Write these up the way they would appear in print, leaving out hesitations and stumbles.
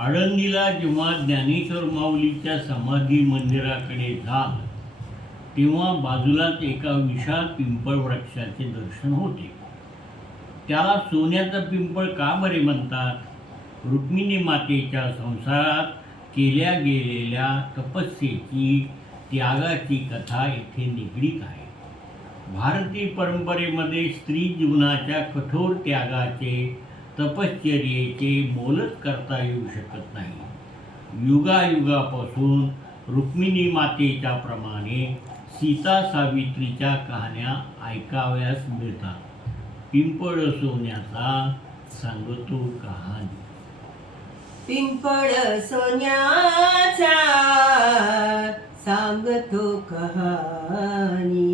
आळंदीला जेव्हा ज्ञानेश्वर माऊलीच्या समाधी मंदिराकडे जाल तेव्हा बाजूलाच एका विशाल पिंपळ वृक्षाचे दर्शन होते. त्याला सोन्याचा पिंपळ का बरे म्हणतात? रुक्मिणी मातेच्या संसारात केल्या गेलेल्या तपस्येची, त्यागाची कथा येथे निगडीत आहे. भारतीय परंपरेमध्ये स्त्री जीवनाच्या कठोर त्यागाचे, तपश्चर्येचे मोलच करता येऊ शकत नाही. युगायुगापासून रुक्मिणी मातेच्या प्रमाणे सीता सावित्रीच्या कहाण्या ऐकाव्यास मिळतात. पिंपळ सोन्याचा सांगतो कहाणी. पिंपळ सोन्याचा सांगतो कहाणी.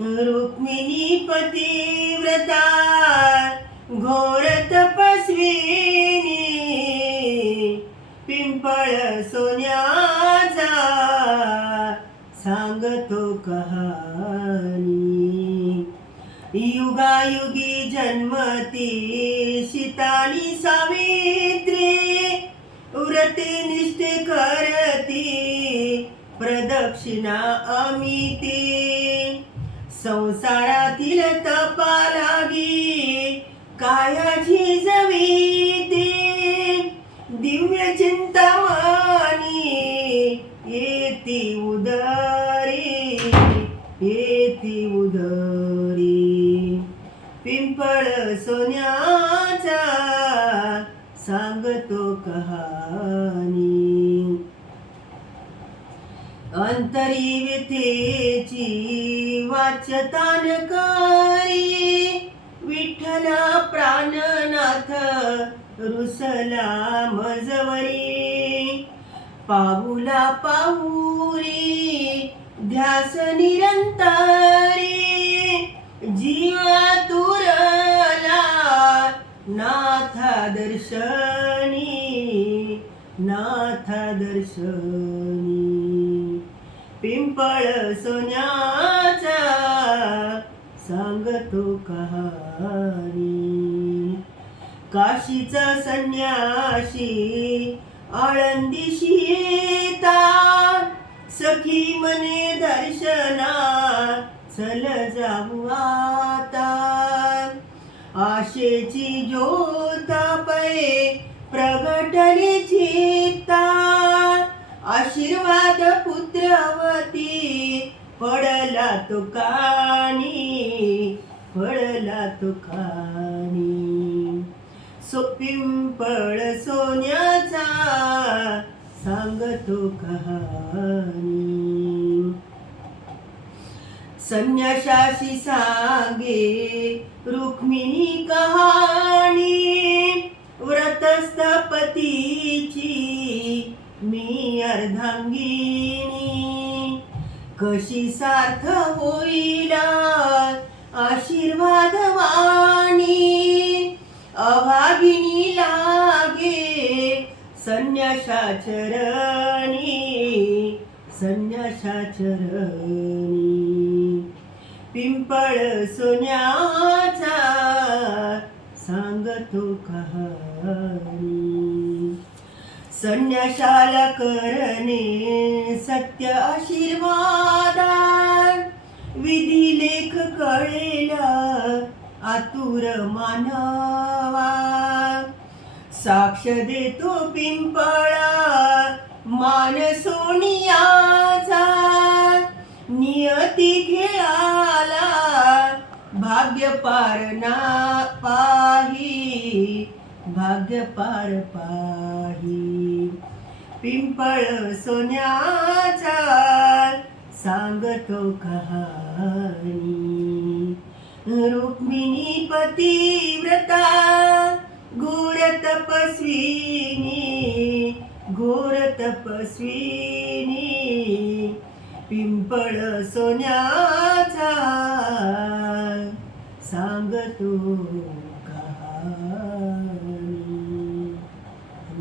रुक्मिणी पतिव्रता घोर तपस्विनी, पिंपळ सोन्याचा सांगतो कहाणी. युगायुगी जन्मती सीतानी सावित्री, व्रते निष्ठे करती प्रदक्षिणा अमिती. संसारातील तपा लागी कायाची जवीती, दिव्य चिंतामणी येती उदरी, येती उदरी. पिंपळ सोन्याचा सांगतो कहाणी. अंतरी व्यथेची वाच्यतान करी, विठ्ठला प्राणनाथ रुसला मजवरी. पाहुला पाहुरी ध्यास निरंतरी, जीवा तुरला नाथा दर्शनी, नाथा दर्शनी. पिंपळ सोन्याचा सांगतो कहाणी. काशीचा संन्यासी आळंदीशी येता, सखी मने दर्शना चल जाऊ आता. आशेची ज्योत पै प्रगटली चित्ता, आशीर्वाद पुत्रवती पडला तो कानी, पडला तो कानी. पिंपळ सोन्याचा सांगतो कहाणी. संन्याशाशी सांगे रुक्मिणी कहाणी, व्रतस्थ पतीची मी अर्धांगिनी. कशी सार्थ होईल आशीर्वाद वाणी, अभागिनी लागे संन्यासा चरणी, संन्यासा चरणी. पिंपळ सोन्याचा सांगतो कहाणी. संन्याशाला करणे सत्य आशीर्वादा, विधी लेख कळेला आतुर मानवा. साक्ष देतो पिंपळा मान सोनियाचा, नियती खेळाला भाग्य पार ना पाही, भाग्य पार पाही. पिंपळ सोन्याचा सांगतो कहाणी. रुक्मिणी पतिव्रता घोर तपस्विनी, घोर तपस्विनी. पिंपळ सोन्याचा सांगतो